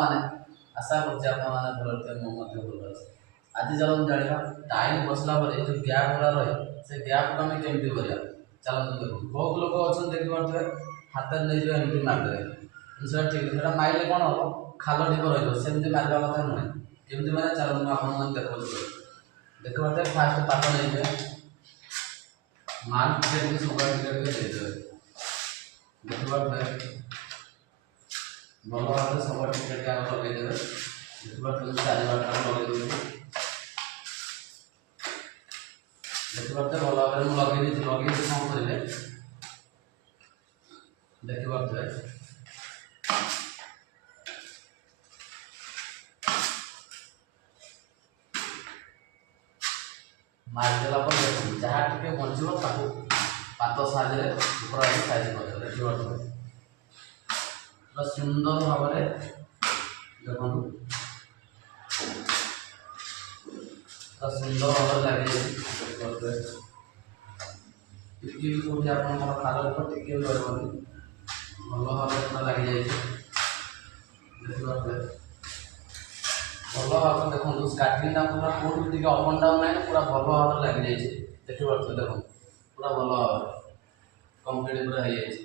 ମାନେ ଆଶା କରୁଛି ଆପଣମାନେ ଭଲ ଥିବେ, ମୁଁ ମଧ୍ୟ ଭଲ ଅଛି। ଆଜି ଚାଲନ୍ତୁ ଜାଣିବା ଟାଇଲ୍ ବସିଲା ପରେ ଯେଉଁ ଗ୍ୟାପ୍ ଗୁଡ଼ା ରହେ ସେ ଗ୍ୟାପ୍କୁ ଆମେ କେମିତି କରିବା। ଚାଲନ୍ତୁ ଦେଖନ୍ତୁ, ବହୁତ ଲୋକ ଅଛନ୍ତି ଦେଖିପାରୁଥିବେ ହାତରେ ନେଇଯିବେ ଏମିତି ମାରିଦେବେ, ସେଟା ଠିକ୍, ସେଟା ମାରିଲେ କ'ଣ ହେବ, ଖାଲ ଢିପ ରହିବ, ସେମିତି ମାରିବା କଥା ନୁହେଁ। କେମିତି ମାନେ ଚାଲନ୍ତୁ ମୁଁ ଆପଣଙ୍କୁ ଦେଖାଉଛି। ଦେଖିପାରୁଥିବେ ଫାଷ୍ଟ ପାତ ନେଇଯିବେ, ମାର୍କ ଟିକେ ସୁଗାର ଟିକେ ଦେଇଦେବେ। ଦେଖିପାରୁଥିବେ ଭଲ ଭାବରେ ସବୁ ଟିକେ ଆମେ ଲଗେଇଦେବେ। ଦେଖିପାରୁଥିବେ ଚାରିବାରଟା ଲଗେଇ ଦେଉଛି। ଦେଖିପାରୁଥିବେ ଭଲ ଭାବରେ ମୁଁ ଲଗେଇଦେଇଛି। ଲଗେଇକି କ'ଣ କରିବେ, ଦେଖିପାରୁଥିବେ ମାରିଦେଲା ପରେ ଦେଖନ୍ତୁ ଯାହା ଟିକେ ବଞ୍ଚିବ ତାକୁ ପାତ ସାହାଯ୍ୟରେ ଉପର ଆଡ଼େ ସାଇଜ୍ କରିଦେବେ। ଦେଖିପାରୁଥିବେ ପୁରା ସୁନ୍ଦର ଭାବରେ ଦେଖନ୍ତୁ, ପୁରା ସୁନ୍ଦର ଭାବରେ ଲାଗିଯାଇଛି। ଦେଖିପାରୁଥିବେ ଟିକେ ବି କେଉଁଠି ଆପଣଙ୍କର ଖାଲ ଉପରେ ଟିକେ ବି ରହିବନି, ଭଲ ଭାବରେ ପୁରା ଲାଗିଯାଇଛି। ଦେଖିପାରୁଥିବେ ଭଲ ଭାବରେ ଦେଖନ୍ତୁ ସ୍କାର୍ଟିଂଟା ପୁରା କେଉଁଠି ବି ଟିକେ ଅପ୍ ଆଣ୍ଡ ଡାଉନ୍ ନାହିଁ, ପୁରା ଭଲ ଭାବରେ ଲାଗିଯାଇଛି। ଦେଖିପାରୁଥିବେ ଦେଖନ୍ତୁ ପୁରା ଭଲ ଭାବରେ କମ୍ପ୍ଲିଟ୍ ପୁରା ହେଇଯାଇଛି।